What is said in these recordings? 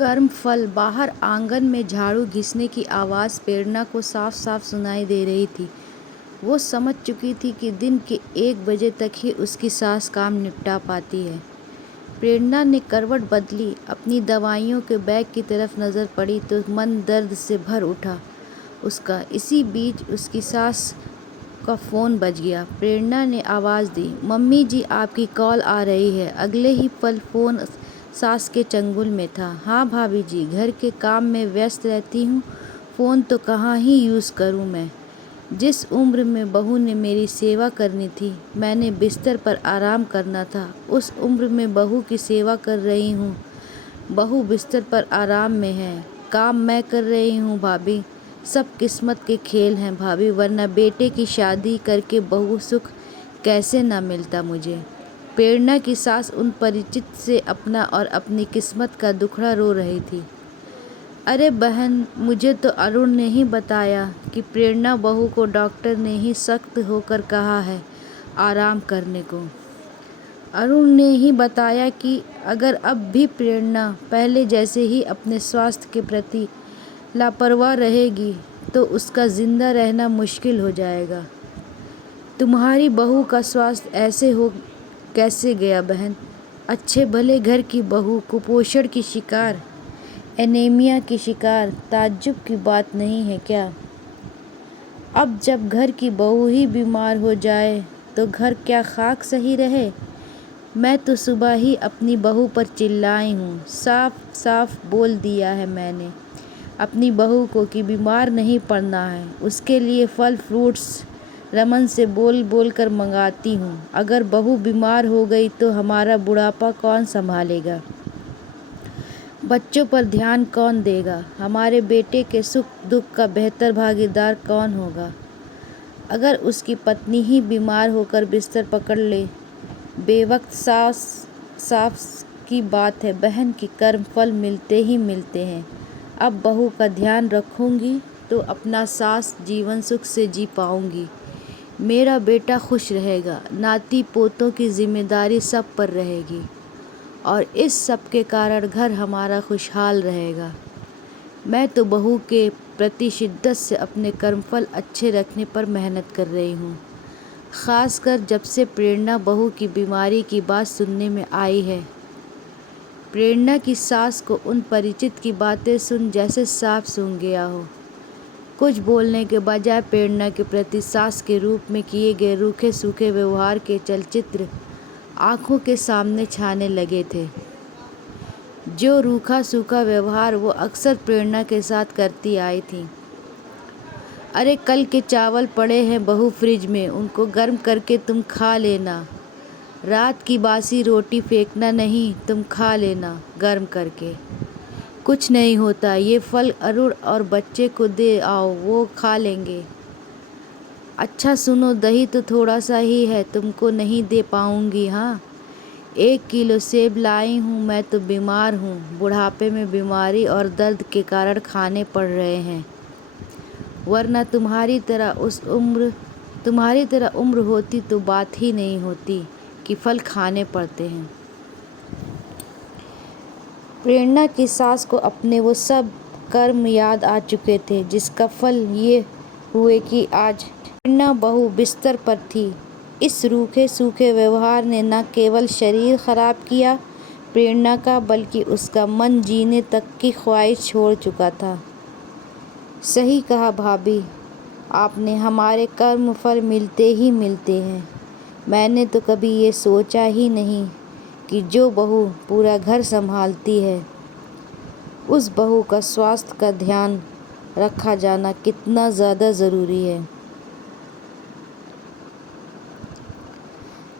कर्मफल। बाहर आंगन में झाड़ू घिसने की आवाज़ प्रेरणा को साफ साफ सुनाई दे रही थी। वो समझ चुकी थी कि दिन के 1 बजे तक ही उसकी सास काम निपटा पाती है। प्रेरणा ने करवट बदली, अपनी दवाइयों के बैग की तरफ नज़र पड़ी तो मन दर्द से भर उठा उसका। इसी बीच उसकी सास का फ़ोन बज गया। प्रेरणा ने आवाज़ दी, मम्मी जी आपकी कॉल आ रही है। अगले ही पल फ़ोन सास के चंगुल में था। हाँ भाभी जी, घर के काम में व्यस्त रहती हूँ, फ़ोन तो कहाँ ही यूज़ करूँ मैं। जिस उम्र में बहू ने मेरी सेवा करनी थी, मैंने बिस्तर पर आराम करना था, उस उम्र में बहू की सेवा कर रही हूँ। बहू बिस्तर पर आराम में है, काम मैं कर रही हूँ भाभी। सब किस्मत के खेल हैं भाभी, वरना बेटे की शादी करके बहू सुख कैसे ना मिलता मुझे। प्रेरणा की सास उन परिचित से अपना और अपनी किस्मत का दुखड़ा रो रही थी। अरे बहन, मुझे तो अरुण ने ही बताया कि प्रेरणा बहू को डॉक्टर ने ही सख्त होकर कहा है आराम करने को। अरुण ने ही बताया कि अगर अब भी प्रेरणा पहले जैसे ही अपने स्वास्थ्य के प्रति लापरवाह रहेगी तो उसका जिंदा रहना मुश्किल हो जाएगा। तुम्हारी बहू का स्वास्थ्य ऐसे हो कैसे गया बहन? अच्छे भले घर की बहू कुपोषण की शिकार, एनीमिया की शिकार, ताज्जुब की बात नहीं है क्या? अब जब घर की बहू ही बीमार हो जाए तो घर क्या खाक सही रहे? मैं तो सुबह ही अपनी बहू पर चिल्लाई हूँ, साफ साफ बोल दिया है मैंने अपनी बहू को कि बीमार नहीं पड़ना है। उसके लिए फल फ्रूट्स रमन से बोल बोल कर मंगाती हूँ। अगर बहू बीमार हो गई तो हमारा बुढ़ापा कौन संभालेगा? बच्चों पर ध्यान कौन देगा? हमारे बेटे के सुख दुख का बेहतर भागीदार कौन होगा? अगर उसकी पत्नी ही बीमार होकर बिस्तर पकड़ ले, बेवक्त साफ की बात है बहन की कर्म फल मिलते ही मिलते हैं। अब बहू का ध्यान रखूंगी तो अपना सास जीवन सुख से जी पाऊंगी। मेरा बेटा खुश रहेगा, नाती पोतों की जिम्मेदारी सब पर रहेगी और इस सब के कारण घर हमारा खुशहाल रहेगा। मैं तो बहू के प्रति शिद्दत से अपने कर्मफल अच्छे रखने पर मेहनत कर रही हूँ। ख़ासकर जब से प्रेरणा बहू की बीमारी की बात सुनने में आई है। प्रेरणा की सास को उन परिचित की बातें सुन जैसे सांप सूंघ गया हो। कुछ बोलने के बजाय प्रेरणा के प्रति सास के रूप में किए गए रूखे सूखे व्यवहार के चलचित्र आंखों के सामने छाने लगे थे। जो रूखा सूखा व्यवहार वो अक्सर प्रेरणा के साथ करती आई थी। अरे कल के चावल पड़े हैं बहू फ्रिज में, उनको गर्म करके तुम खा लेना। रात की बासी रोटी फेंकना नहीं, तुम खा लेना गर्म करके। कुछ नहीं होता, ये फल अरुण और बच्चे को दे आओ, वो खा लेंगे। अच्छा सुनो, दही तो थोड़ा सा ही है, तुमको नहीं दे पाऊंगी। हाँ, 1 किलो सेब लाई हूँ, मैं तो बीमार हूँ। बुढ़ापे में बीमारी और दर्द के कारण खाने पड़ रहे हैं, वरना तुम्हारी तरह उम्र होती तो बात ही नहीं होती कि फल खाने पड़ते हैं। प्रेरणा की सास को अपने वो सब कर्म याद आ चुके थे जिसका फल ये हुए कि आज प्रेरणा बहू बिस्तर पर थी। इस रूखे सूखे व्यवहार ने न केवल शरीर खराब किया प्रेरणा का, बल्कि उसका मन जीने तक की ख्वाहिश छोड़ चुका था। सही कहा भाभी आपने, हमारे कर्म फल मिलते ही मिलते हैं। मैंने तो कभी ये सोचा ही नहीं कि जो बहू पूरा घर संभालती है उस बहू का स्वास्थ्य का ध्यान रखा जाना कितना ज़्यादा ज़रूरी है।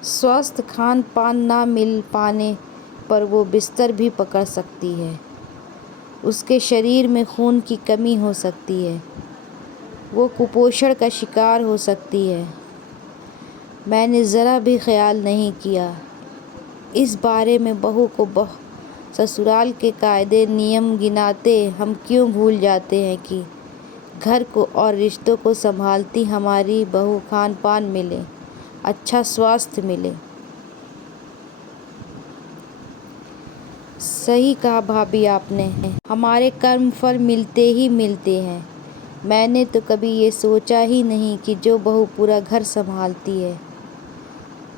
स्वस्थ खान पान ना मिल पाने पर वो बिस्तर भी पकड़ सकती है, उसके शरीर में खून की कमी हो सकती है, वो कुपोषण का शिकार हो सकती है। मैंने ज़रा भी ख्याल नहीं किया इस बारे में। बहू को ससुराल के कायदे नियम गिनाते हम क्यों भूल जाते हैं कि घर को और रिश्तों को संभालती हमारी बहू खान पान मिले, अच्छा स्वास्थ्य मिले। सही कहा भाभी आपने, हमारे कर्म फल मिलते ही मिलते हैं। मैंने तो कभी ये सोचा ही नहीं कि जो बहू पूरा घर संभालती है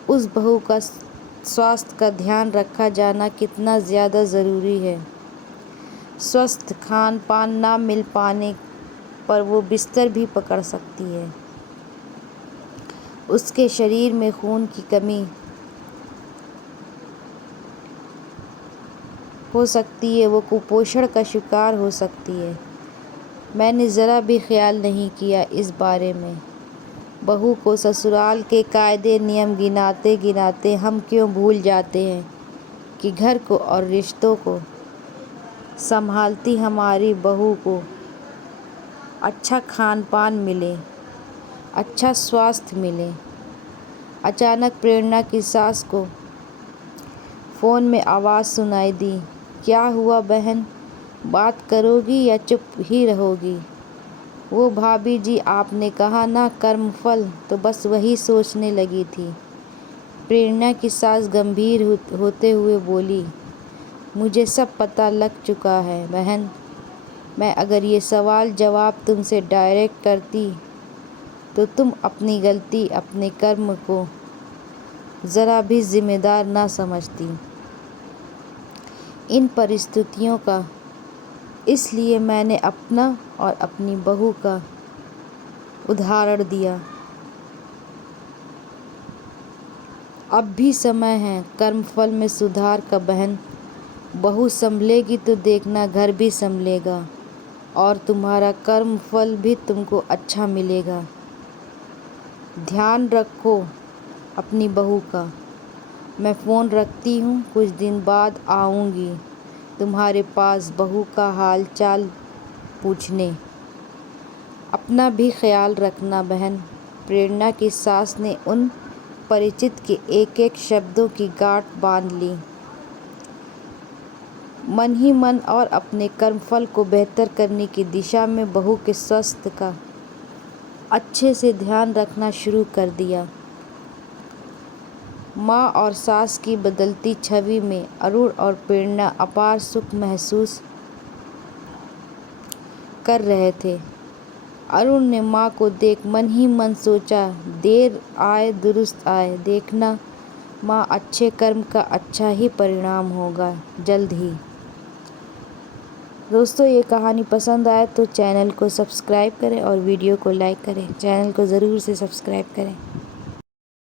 उस बहू का स्वास्थ्य का ध्यान रखा जाना कितना ज़्यादा ज़रूरी है। स्वस्थ खान पान ना मिल पाने पर वो बिस्तर भी पकड़ सकती है। उसके शरीर में खून की कमी हो सकती है, वो कुपोषण का शिकार हो सकती है। मैंने ज़रा भी ख्याल नहीं किया इस बारे में। बहू को ससुराल के कायदे नियम गिनाते गिनाते हम क्यों भूल जाते हैं कि घर को और रिश्तों को संभालती हमारी बहू को अच्छा खान पान मिले, अच्छा स्वास्थ्य मिले। अचानक प्रेरणा की सास को फ़ोन में आवाज़ सुनाई दी। क्या हुआ बहन, बात करोगी या चुप ही रहोगी? वो भाभी जी, आपने कहा ना कर्मफल, तो बस वही सोचने लगी थी। प्रेरणा की सास गंभीर होते हुए बोली, मुझे सब पता लग चुका है बहन। मैं अगर ये सवाल जवाब तुमसे डायरेक्ट करती तो तुम अपनी गलती, अपने कर्म को ज़रा भी जिम्मेदार ना समझती। इन परिस्थितियों का इसलिए मैंने अपना और अपनी बहू का उदाहरण दिया। अब भी समय है कर्मफल में सुधार का बहन। बहू संभलेगी तो देखना घर भी संभलेगा और तुम्हारा कर्मफल भी तुमको अच्छा मिलेगा। ध्यान रखो अपनी बहू का। मैं फ़ोन रखती हूँ, कुछ दिन बाद आऊँगी तुम्हारे पास बहू का हाल चाल पूछने। अपना भी ख्याल रखना बहन। प्रेरणा की सास ने उन परिचित के एक एक शब्दों की गांठ बांध ली। मन ही मन और अपने कर्मफल को बेहतर करने की दिशा में बहू के स्वास्थ्य का अच्छे से ध्यान रखना शुरू कर दिया। माँ और सास की बदलती छवि में अरुण और प्रेरणा अपार सुख महसूस कर रहे थे। अरुण ने माँ को देख मन ही मन सोचा, देर आए दुरुस्त आए, देखना माँ अच्छे कर्म का अच्छा ही परिणाम होगा जल्द ही। दोस्तों, ये कहानी पसंद आए तो चैनल को सब्सक्राइब करें और वीडियो को लाइक करें। चैनल को ज़रूर से सब्सक्राइब करें।